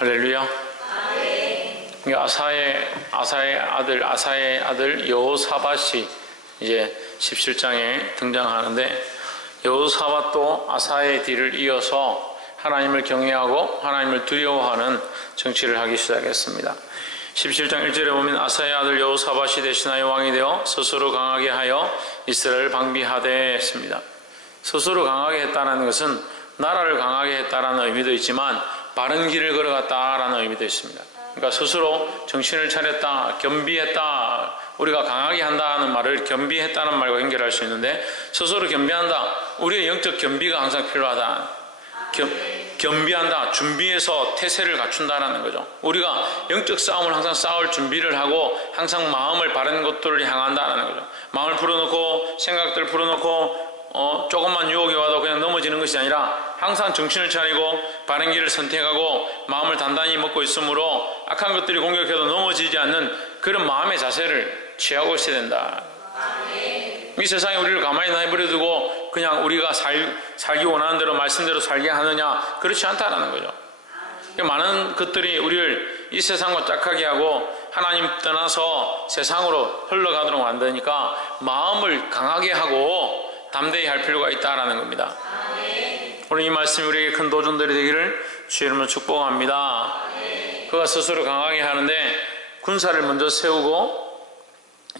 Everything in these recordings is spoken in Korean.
할렐루야. 아사의 아들 여호사밧이 이제 17장에 등장하는데, 여호사밧도 아사의 뒤를 이어서 하나님을 경외하고 하나님을 두려워하는 정치를 하기 시작했습니다. 17장 1절에 보면 아사의 아들 여호사밧이 대신하여 왕이 되어 스스로 강하게 하여 이스라엘을 방비하되 했습니다. 스스로 강하게 했다는 것은 나라를 강하게 했다라는 의미도 있지만 바른 길을 걸어갔다라는 의미도 있습니다. 그러니까 스스로 정신을 차렸다, 겸비했다, 우리가 강하게 한다는 말을 겸비했다는 말과 연결할 수 있는데, 스스로 겸비한다, 우리의 영적 겸비가 항상 필요하다. 겸비한다, 준비해서 태세를 갖춘다라는 거죠. 우리가 영적 싸움을 항상 싸울 준비를 하고 항상 마음을 바른 것들을 향한다라는 거죠. 마음을 풀어놓고 생각들을 풀어놓고 조금만 유혹이 와도 그냥 넘어지는 것이 아니라 항상 정신을 차리고 바른 길을 선택하고 마음을 단단히 먹고 있으므로 악한 것들이 공격해도 넘어지지 않는 그런 마음의 자세를 취하고 있어야 된다. 이 세상에 우리를 가만히 내버려두고 그냥 우리가 살기 원하는 대로 말씀대로 살게 하느냐, 그렇지 않다라는 거죠. 많은 것들이 우리를 이 세상과 짝하게 하고 하나님 떠나서 세상으로 흘러가도록 만드니까 마음을 강하게 하고 담대히 할 필요가 있다라는 겁니다. 오늘 이 말씀이 우리에게 큰 도전들이 되기를 주의 이름으로 축복합니다. 그가 스스로 강하게 하는데 군사를 먼저 세우고,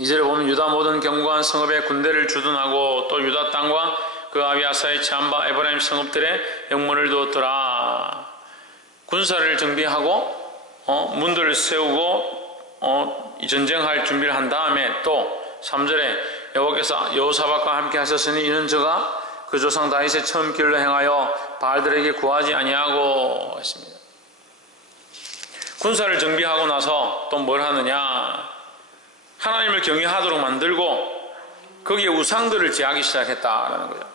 이절에 보면 유다 모든 견고한 성읍에 군대를 주둔하고 또 유다 땅과 그 아비 아사의 취한 바 에브라임 성읍들에 영문을 두었더라. 군사를 정비하고 문들을 세우고 전쟁할 준비를 한 다음에 또 3절에 여호와께서 여호사밧과 함께 하셨으니 이는 저가 그 조상 다윗의 처음 길로 행하여 바알들에게 구하지 아니하고 했습니다. 군사를 정비하고 나서 또 뭘 하느냐, 하나님을 경외하도록 만들고 거기에 우상들을 제하기 시작했다라는 거죠.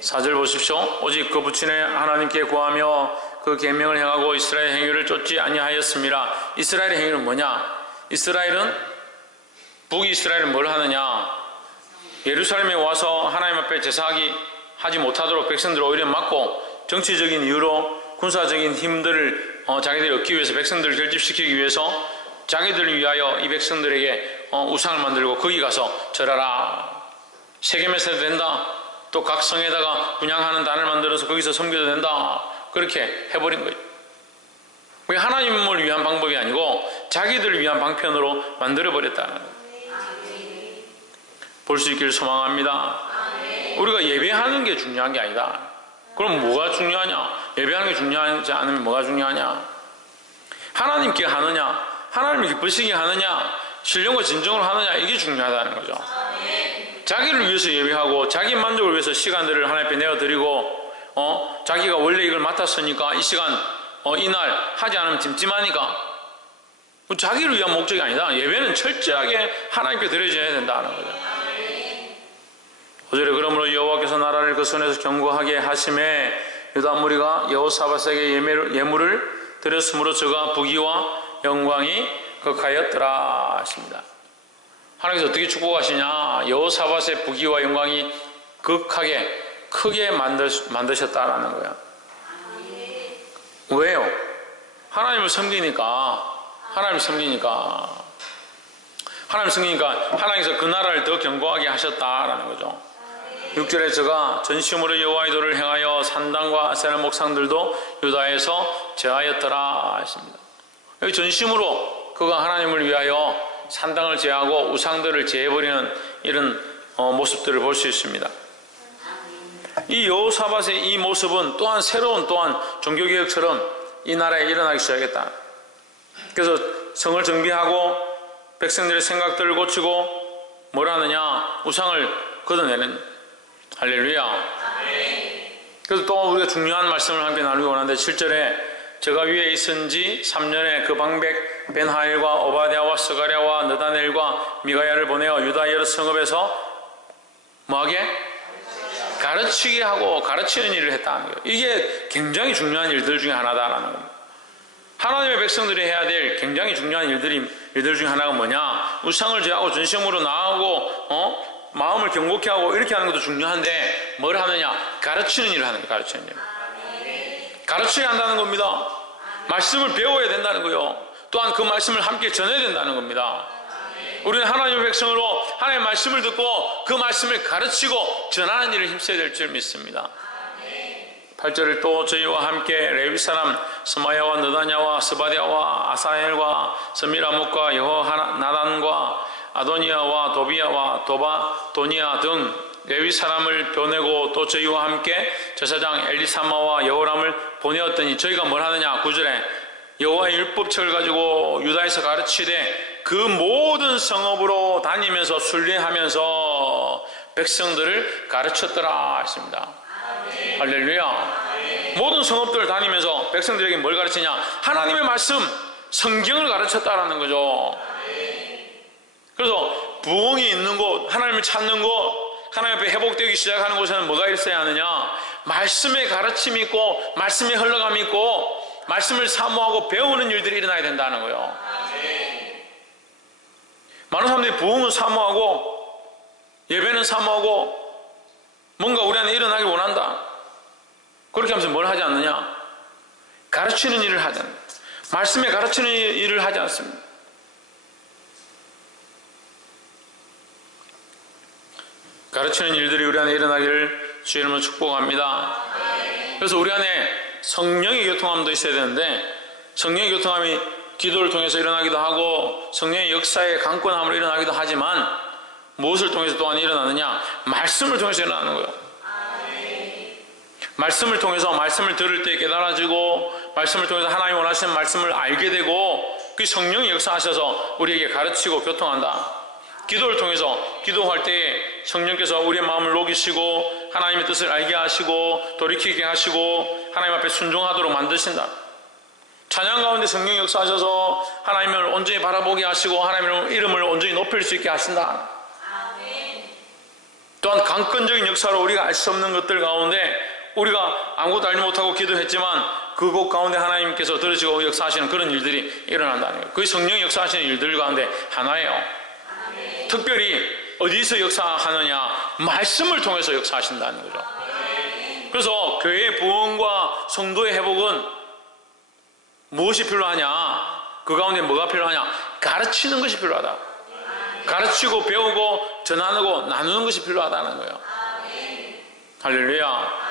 4절 보십시오. 오직 그 부친의 하나님께 구하며 그 계명을 행하고 이스라엘 행위를 쫓지 아니하였습니다. 이스라엘의 행위는 뭐냐? 북이스라엘은 뭘 하느냐? 예루살렘에 와서 하나님 앞에 제사하기 하지 못하도록 백성들을 오히려 막고 정치적인 이유로 군사적인 힘들을 자기들이 얻기 위해서, 백성들을 결집시키기 위해서 자기들을 위하여 이 백성들에게 우상을 만들고 거기 가서 절하라, 세겜에서 해도 된다, 또 각 성에다가 분향하는 단을 만들어서 거기서 섬겨도 된다, 그렇게 해버린 거예요. 그게 하나님을 위한 방법이 아니고 자기들을 위한 방편으로 만들어버렸다는 거예요. 볼 수 있기를 소망합니다. 우리가 예배하는 게 중요한 게 아니다. 그럼 뭐가 중요하냐? 예배하는 게 중요하지 않으면 뭐가 중요하냐? 하나님께 하느냐, 하나님을 기쁘시게 하느냐, 신령과 진정으로 하느냐, 이게 중요하다는 거죠. 자기를 위해서 예배하고 자기 만족을 위해서 시간들을 하나님 앞에 내어드리고 자기가 원래 이걸 맡았으니까 이 시간 이날 하지 않으면 찜찜하니까, 자기를 위한 목적이 아니다. 예배는 철저하게 하나님께 드려져야 된다는 거죠. 5절에 그러므로 여호와께서 나라를 그 손에서 견고하게 하심에 유다 무리가 여호사밧에게 예물을 드렸으므로 저가 부귀와 영광이 극하였더라 하십니다. 하나님께서 어떻게 축복하시냐? 여호사밧의 부귀와 영광이 극하게 크게 만드셨다라는 거야. 왜요? 하나님을 섬기니까 하나님께서 그 나라를 더 견고하게 하셨다라는 거죠. 6절에 저가 전심으로 여호와의 도를 행하여 산당과 아세라 목상들도 유다에서 제하였더라 하십니다. 여기 전심으로 그가 하나님을 위하여 산당을 제하고 우상들을 제해버리는 이런 모습들을 볼 수 있습니다. 이 여호사밧의 이 모습은 또한 새로운 종교개혁처럼 이 나라에 일어나기 시작했다. 그래서 성을 정비하고 백성들의 생각들을 고치고 뭘 하느냐? 우상을 걷어내는, 할렐루야. 그래서 또 우리가 중요한 말씀을 함께 나누기 원하는데 7절에 저가 위에 있은 지 3년에 그 방백 벤하일과 오바댜와 스가랴와 느다넬과 미가야를 보내어 유다 여러 성읍에서 뭐하게? 가르치게 하고 가르치는 일을 했다는 거예요. 이게 굉장히 중요한 일들 중에 하나다라는 겁니다. 하나님의 백성들이 해야 될 굉장히 중요한 일들 중에 하나가 뭐냐? 우상을 제하고 전심으로 나아가고 마음을 경고케 하고 이렇게 하는 것도 중요한데 뭘 하느냐? 가르치는 일을 하는 거예요. 가르치는 일. 가르쳐야 한다는 겁니다. 말씀을 배워야 된다는 거요. 또한 그 말씀을 함께 전해야 된다는 겁니다. 우리는 하나님의 백성으로 하나님의 말씀을 듣고 그 말씀을 가르치고 전하는 일을 힘써야 될 줄 믿습니다. 8절을 또 저희와 함께 레위 사람 스마야와 느다냐와 스바디아와 아사헬과 스미라목과 여호나단과 아도니아와 도비야와 도바도니아 등 레위 사람을 보내고 또 저희와 함께 제사장 엘리사마와 여호람을 보내었더니 저희가 뭘 하느냐. 9절에 여호와의 율법책을 가지고 유다에서 가르치되 그 모든 성읍으로 다니면서 순례하면서 백성들을 가르쳤더라 했습니다. 할렐루야. 모든 성읍들을 다니면서 백성들에게 뭘 가르치냐. 하나님의 말씀 성경을 가르쳤다라는 거죠. 그래서 부흥이 있는 곳, 하나님을 찾는 곳, 하나님 앞에 회복되기 시작하는 곳에는 뭐가 있어야 하느냐. 말씀의 가르침이 있고 말씀의 흘러감이 있고 말씀을 사모하고 배우는 일들이 일어나야 된다는 거예요. 많은 사람들이 부흥은 사모하고 예배는 사모하고 뭔가 우리 안에 일어나길 원한다. 그렇게 하면서 뭘 하지 않느냐. 가르치는 일을 하지 않는다. 말씀에 가르치는 일을 하지 않습니다. 가르치는 일들이 우리 안에 일어나기를 주의 이름으로 축복합니다. 그래서 우리 안에 성령의 교통함도 있어야 되는데 성령의 교통함이 기도를 통해서 일어나기도 하고 성령의 역사의 강권함으로 일어나기도 하지만 무엇을 통해서 또한 일어나느냐. 말씀을 통해서 일어나는 거예요. 말씀을 통해서 말씀을 들을 때 깨달아지고 말씀을 통해서 하나님 원하시는 말씀을 알게 되고 그 성령이 역사하셔서 우리에게 가르치고 교통한다. 기도를 통해서 기도할 때 성령께서 우리의 마음을 녹이시고 하나님의 뜻을 알게 하시고 돌이키게 하시고 하나님 앞에 순종하도록 만드신다. 찬양 가운데 성령이 역사하셔서 하나님을 온전히 바라보게 하시고 하나님의 이름을 온전히 높일 수 있게 하신다. 또한 강권적인 역사로 우리가 알 수 없는 것들 가운데 우리가 아무것도 알지 못하고 기도했지만 그곳 가운데 하나님께서 들으시고 역사하시는 그런 일들이 일어난다는 거예요. 그게 성령이 역사하시는 일들 가운데 하나예요. 특별히 어디서 역사하느냐. 말씀을 통해서 역사하신다는 거죠. 그래서 교회의 부흥과 성도의 회복은 무엇이 필요하냐. 그 가운데 뭐가 필요하냐. 가르치는 것이 필요하다. 가르치고 배우고 전하고 나누는 것이 필요하다는 거예요. 할렐루야.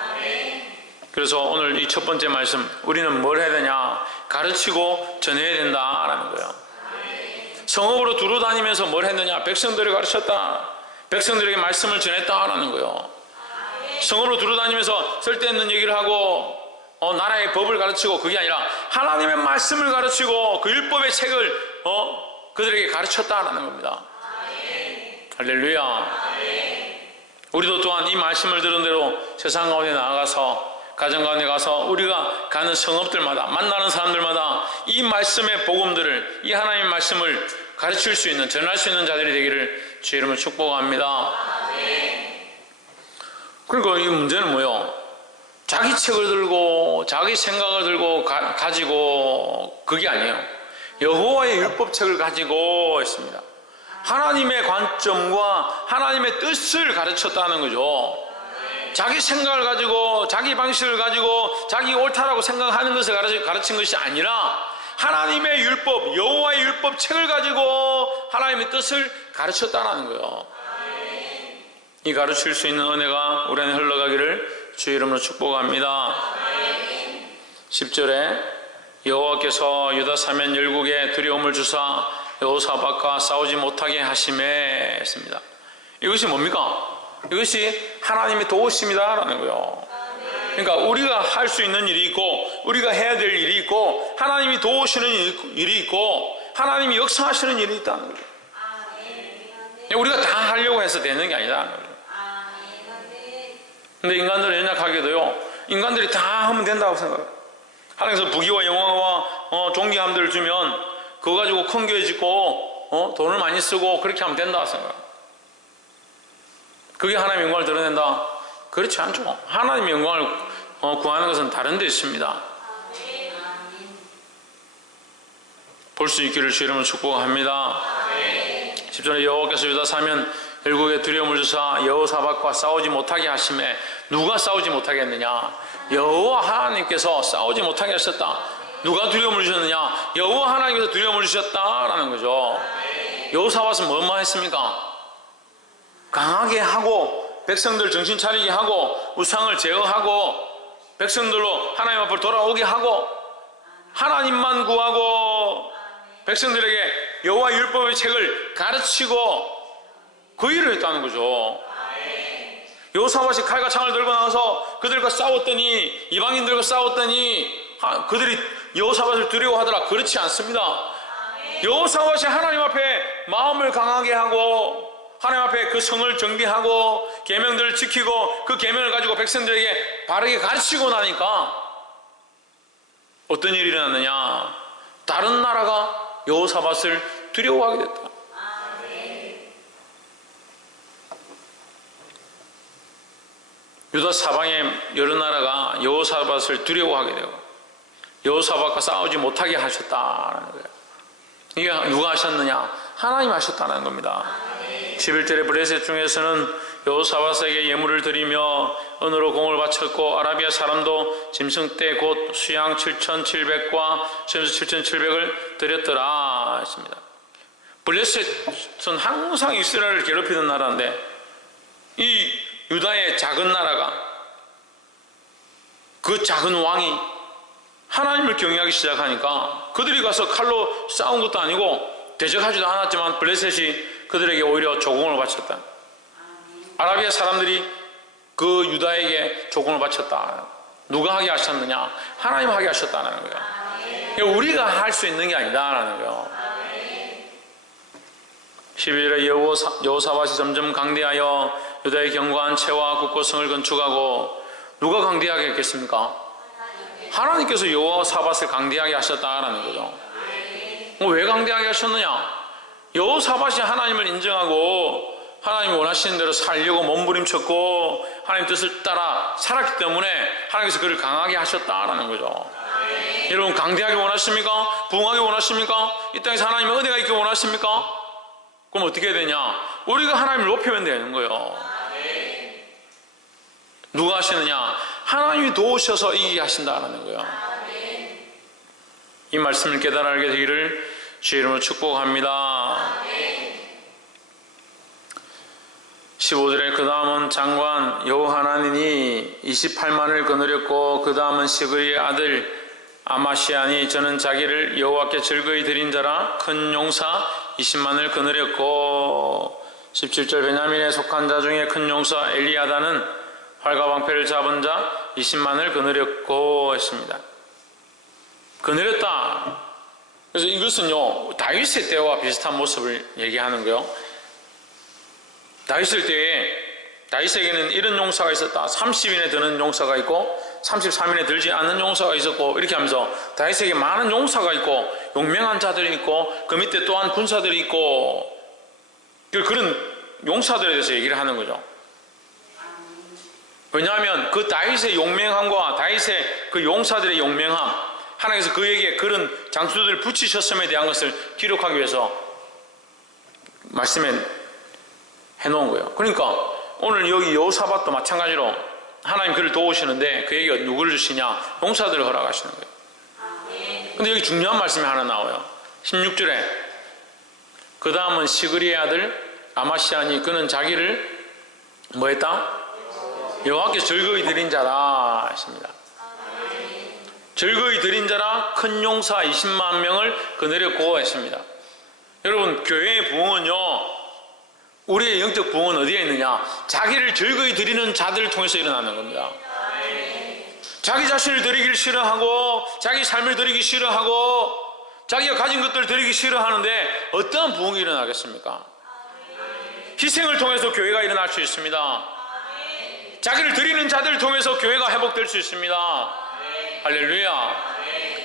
그래서 오늘 이 첫 번째 말씀, 우리는 뭘 해야 되냐. 가르치고 전해야 된다라는 거예요. 성읍으로 두루 다니면서 뭘 했느냐. 백성들을 가르쳤다. 백성들에게 말씀을 전했다라는 거예요. 성읍으로 두루 다니면서 쓸데있는 얘기를 하고 나라의 법을 가르치고 그게 아니라 하나님의 말씀을 가르치고 그 율법의 책을 그들에게 가르쳤다라는 겁니다. 할렐루야. 우리도 또한 이 말씀을 들은 대로 세상 가운데 나아가서 가정 가운데 가서 우리가 가는 성읍들마다 만나는 사람들마다 이 말씀의 복음들을 이 하나님의 말씀을 가르칠 수 있는 전할 수 있는 자들이 되기를 주의 이름으로 축복합니다. 그러니까 이 문제는 뭐예요? 자기 책을 들고 자기 생각을 들고 가지고 그게 아니에요. 여호와의 율법책을 가지고 있습니다. 하나님의 관점과 하나님의 뜻을 가르쳤다는 거죠. 자기 생각을 가지고 자기 방식을 가지고 자기 옳다라고 생각하는 것을 가르친 것이 아니라 하나님의 율법, 여호와의 율법책을 가지고 하나님의 뜻을 가르쳤다는 거예요. 이 가르칠 수 있는 은혜가 우리 안에 흘러가기를 주의 이름으로 축복합니다. 10절에 여호와께서 유다 사면 열국에 두려움을 주사 여호사밧과 싸우지 못하게 하심에 했습니다. 이것이 뭡니까? 이것이 하나님의 도우심이다라는 거예요. 그러니까 우리가 할 수 있는 일이 있고 우리가 해야 될 일이 있고 하나님이 도우시는 일이 있고 하나님이 역사하시는 일이 있다는 거예요. 우리가 다 하려고 해서 되는 게 아니다는 거예요. 근데 인간들은 연약하게도요, 인간들이 다 하면 된다고 생각해요. 하나님께서 부귀와 영광과 존귀함들을 주면 그거 가지고 큰 교회 짓고 돈을 많이 쓰고 그렇게 하면 된다고 생각해요. 그게 하나님의 영광을 드러낸다? 그렇지 않죠. 하나님의 영광을 구하는 것은 다른 데 있습니다. 볼 수 있기를 주의 이름으로 축복합니다. 10절에 여호와께서 유다 사면 열국에 두려움을 주사 여호사밧과 싸우지 못하게 하심에, 누가 싸우지 못하게 했느냐? 여호와 하나님께서 싸우지 못하게 하셨다. 누가 두려움을 주셨느냐? 여호와 하나님께서 두려움을 주셨다라는 거죠. 여호사밧은 뭐만 했습니까? 강하게 하고 백성들 정신 차리게 하고 우상을 제어하고 백성들로 하나님 앞으로 돌아오게 하고 하나님만 구하고 백성들에게 여호와 율법의 책을 가르치고 그 일을 했다는 거죠. 여호사밧이 칼과 창을 들고 나가서 그들과 싸웠더니, 이방인들과 싸웠더니 그들이 여호사밧을 두려워하더라. 그렇지 않습니다. 여호사밧이 하나님 앞에 마음을 강하게 하고 하나님 앞에 그 성을 정비하고 계명들을 지키고 그 계명을 가지고 백성들에게 바르게 가르치고 나니까 어떤 일이 일어났느냐? 다른 나라가 여호사밧을 두려워하게 됐다. 유다 사방의 여러 나라가 여호사밧을 두려워하게 되고 여호사밧과 싸우지 못하게 하셨다는 거예요. 이게 누가 하셨느냐? 하나님 하셨다는 겁니다. 11절의 블레셋 중에서는 여호사밧에게 예물을 드리며 은으로 공을 바쳤고 아라비아 사람도 짐승떼 곧 수양 7,700과 점수 7,700을 드렸더라 했습니다. 블레셋은 항상 이스라엘을 괴롭히던 나라인데 이 유다의 작은 나라가 그 작은 왕이 하나님을 경외하기 시작하니까 그들이 가서 칼로 싸운 것도 아니고 대적하지도 않았지만 블레셋이 그들에게 오히려 조공을 바쳤다. 아라비아 사람들이 그 유다에게 조공을 바쳤다. 누가 하게 하셨느냐? 하나님 하게 하셨다는 거예요. 우리가 할 수 있는 게 아니다라는 거예요. 11절에 여호사밧이 점점 강대하여 유다의 견고한 채와 굳고성을 건축하고 누가 강대하게 했겠습니까? 하나님께서 여호사밧을 강대하게 하셨다라는 거죠. 왜 강대하게 하셨느냐? 여호사밧이 하나님을 인정하고 하나님이 원하시는 대로 살려고 몸부림쳤고 하나님 뜻을 따라 살았기 때문에 하나님께서 그를 강하게 하셨다라는 거죠. 여러분 강대하게 원하십니까? 부흥하게 원하십니까? 이 땅에서 하나님의 은혜가 있게 원하십니까? 그럼 어떻게 해야 되냐? 우리가 하나님을 높이면 되는 거예요. 누가 하시느냐? 하나님이 도우셔서 이기게 하신다라는 거예요. 이 말씀을 깨달아 알게 되기를 주의 이름으로 축복합니다. 15절에 그 다음은 장관 여호하나닌이 28만을 거느렸고 그 다음은 시그리의 아들 아마시아니 저는 자기를 여호와께 즐거이 드린 자라 큰 용사 20만을 거느렸고 17절 베냐민에 속한 자 중에 큰 용사 엘리야다는 활과 방패를 잡은 자 20만을 거느렸고 했습니다. 거느렸다. 그래서 이것은요 다윗의 때와 비슷한 모습을 얘기하는 거예요. 다윗의 때에 다윗에게는 이런 용사가 있었다. 30인에 드는 용사가 있고 33인에 들지 않는 용사가 있었고 이렇게 하면서 다윗에게 많은 용사가 있고 용맹한 자들이 있고 그 밑에 또한 군사들이 있고 그런 용사들에 대해서 얘기를 하는 거죠. 왜냐하면 그 다윗의 용맹함과 다윗의 그 용사들의 용맹함 하나님께서 그에게 그런 장수들을 붙이셨음에 대한 것을 기록하기 위해서 말씀에 해놓은 거예요. 그러니까 오늘 여기 여호사밧도 마찬가지로 하나님 그를 도우시는데 그에게 누구를 주시냐? 용사들을 허락하시는 거예요. 근데 여기 중요한 말씀이 하나 나와요. 16절에 그 다음은 시그리의 아들 아마시아니 그는 자기를 뭐 했다? 여호와께 즐거이 드린 자라 했습니다. 즐거이 드린 자라 큰 용사 20만 명을 거느렸고 했습니다. 여러분 교회의 부흥은요 우리의 영적 부흥은 어디에 있느냐? 자기를 즐거이 드리는 자들을 통해서 일어나는 겁니다. 자기 자신을 드리기를 싫어하고 자기 삶을 드리기 싫어하고 자기가 가진 것들을 드리기 싫어하는데 어떠한 부흥이 일어나겠습니까? 희생을 통해서 교회가 일어날 수 있습니다. 자기를 드리는 자들을 통해서 교회가 회복될 수 있습니다. 할렐루야.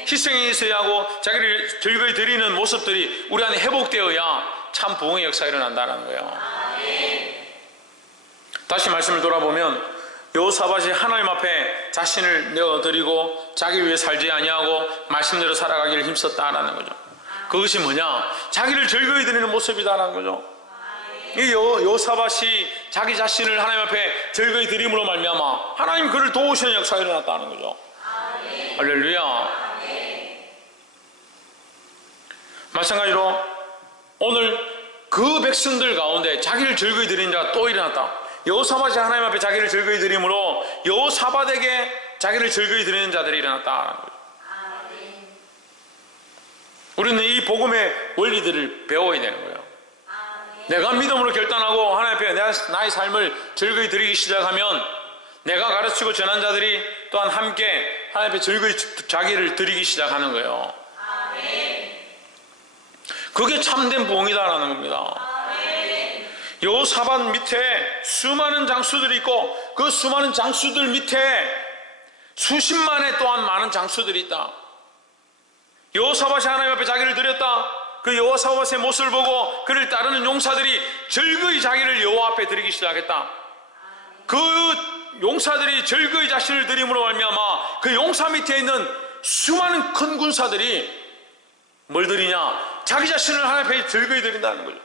희생이 있어야 하고 자기를 즐거이 드리는 모습들이 우리 안에 회복되어야 참 부흥의 역사가 일어난다는 거예요. 다시 말씀을 돌아보면 여호사밧이 하나님 앞에 자신을 내어드리고 자기를 위해 살지 아니하고 말씀대로 살아가기를 힘썼다라는 거죠. 그것이 뭐냐? 자기를 즐거이 드리는 모습이다라는 거죠. 이 여호사밧이 자기 자신을 하나님 앞에 즐거이 드림으로 말미암아 하나님 그를 도우시는 역사가 일어났다는 거죠. 할렐루야. 마찬가지로 오늘 그 백성들 가운데 자기를 즐거이 드리는 자가 또 일어났다. 여호사밧이 하나님 앞에 자기를 즐거이 드림으로 여호사밧에게 자기를 즐거이 드리는 자들이 일어났다. 우리는 이 복음의 원리들을 배워야 되는 거예요. 내가 믿음으로 결단하고 하나님 앞에 나의 삶을 즐거이 드리기 시작하면 내가 가르치고 전한 자들이 또한 함께 하나님 앞에 즐거이 자기를 드리기 시작하는 거예요. 그게 참된 부흥이다라는 겁니다. 여호사밧 밑에 수많은 장수들이 있고 그 수많은 장수들 밑에 수십만의 또한 많은 장수들이 있다. 여호사밧이 하나님 앞에 자기를 드렸다. 그 여호사밧의 모습을 보고 그를 따르는 용사들이 즐거이 자기를 여호와 앞에 드리기 시작했다. 그 용사들이 즐거이 자신을 드림으로 말미암아 그 용사 밑에 있는 수많은 큰 군사들이 뭘 드리냐? 자기 자신을 하나님 앞에 즐거이 드린다는 거죠.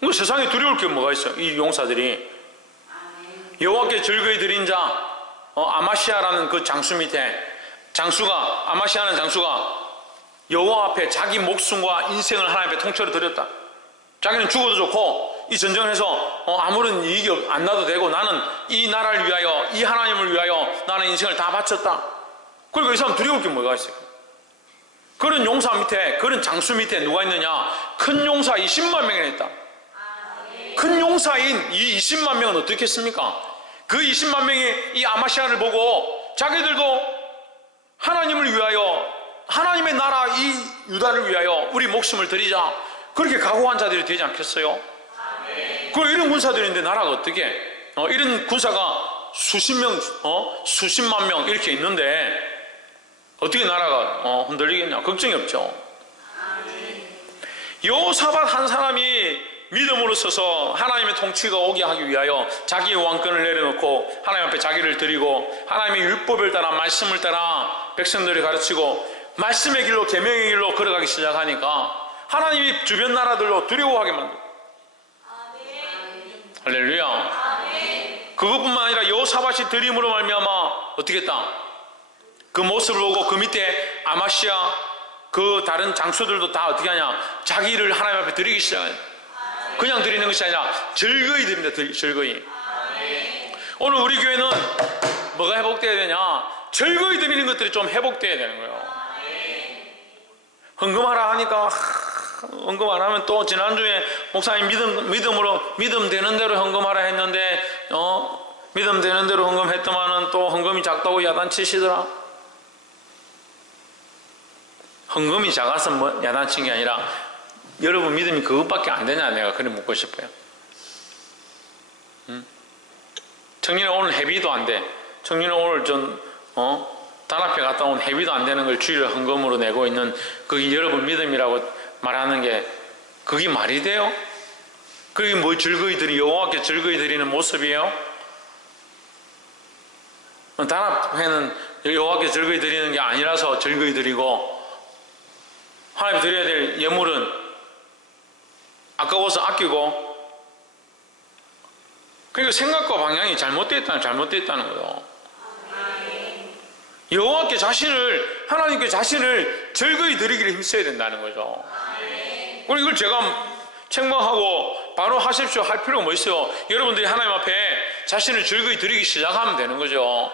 그 세상에 두려울 게 뭐가 있어요? 이 용사들이 여호와께 즐거이 드린 자 아마시아라는 그 장수 밑에 아마시아는 장수가 여호와 앞에 자기 목숨과 인생을 하나님 앞에 통째로 드렸다. 자기는 죽어도 좋고 이 전쟁을 해서 아무런 이익이 안 나도 되고 나는 이 나라를 위하여 이 하나님을 위하여 나는 인생을 다 바쳤다. 그리고 이 사람 두려울 게 뭐가 있어요? 그런 용사 밑에 그런 장수 밑에 누가 있느냐? 큰 용사 20만 명이나 있다. 큰 용사인 이 20만 명은 어떻게 했습니까? 그 20만 명이 이 아마시아를 보고 자기들도 하나님을 위하여 하나님의 나라 이 유다를 위하여 우리 목숨을 드리자 그렇게 각오한 자들이 되지 않겠어요? 그리고 이런 군사들인데 나라가 어떻게 이런 군사가 수십 명 수십만 명 이렇게 있는데 어떻게 나라가 흔들리겠냐? 걱정이 없죠. 여호사밧 한 사람이 믿음으로 서서 하나님의 통치가 오게 하기 위하여 자기의 왕권을 내려놓고 하나님 앞에 자기를 드리고 하나님의 율법을 따라 말씀을 따라 백성들을 가르치고 말씀의 길로 계명의 길로 걸어가기 시작하니까 하나님이 주변 나라들로 두려워하게 만들어요. 할렐루야. 그것뿐만 아니라 여호사밧이 드림으로 말미암아 어떻게 했다? 그 모습을 보고 그 밑에 아마시아 그 다른 장수들도 다 어떻게 하냐? 자기를 하나님 앞에 드리기 시작해요. 그냥 드리는 것이 아니라 즐거이 드립니다. 즐거이. 오늘 우리 교회는 뭐가 회복되어야 되냐? 즐거이 드리는 것들이 좀 회복되어야 되는 거예요. 헌금하라 하니까 헌금 안 하면 또 지난주에 목사님 믿음 되는 대로 헌금하라 했는데 믿음 되는 대로 헌금했더만은 또 헌금이 작다고 야단치시더라. 헌금이 작아서 뭐 야단친 게 아니라 여러분 믿음이 그것밖에 안 되냐? 내가 그래 묻고 싶어요. 청년이 오늘 회비도 안 돼. 청년이 오늘 단합회 갔다 온 회비도 안 되는 걸 주일 헌금으로 내고 있는 그게 여러분 믿음이라고 말하는 게 그게 말이 돼요? 그게 뭐 여호와께 즐거이 드리는 모습이에요? 단합회는 여호와께 즐거이 드리는 게 아니라서 즐거이 드리고 하나님 드려야 될 예물은 아까워서 아끼고 그러니까 생각과 방향이 잘못됐다는 거예요. 여호와께 하나님께 자신을 즐거이 드리기를 힘써야 된다는 거죠. 그리고 이걸 제가 책망하고 바로 하십시오 할 필요가 뭐 있어요? 여러분들이 하나님 앞에 자신을 즐거이 드리기 시작하면 되는 거죠.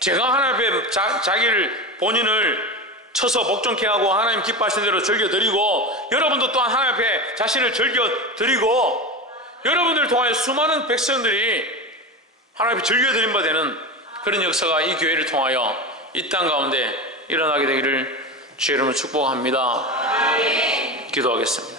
제가 하나님 앞에 자기를 본인을 쳐서 복종케 하고 하나님 기뻐하시는 대로 즐겨드리고 여러분도 또한 하나님 앞에 자신을 즐겨드리고 여러분들을 통하여 수많은 백성들이 하나님 앞에 즐겨드린 바 되는 그런 역사가 이 교회를 통하여 이 땅 가운데 일어나게 되기를 주의 이름으로 축복합니다. 기도하겠습니다.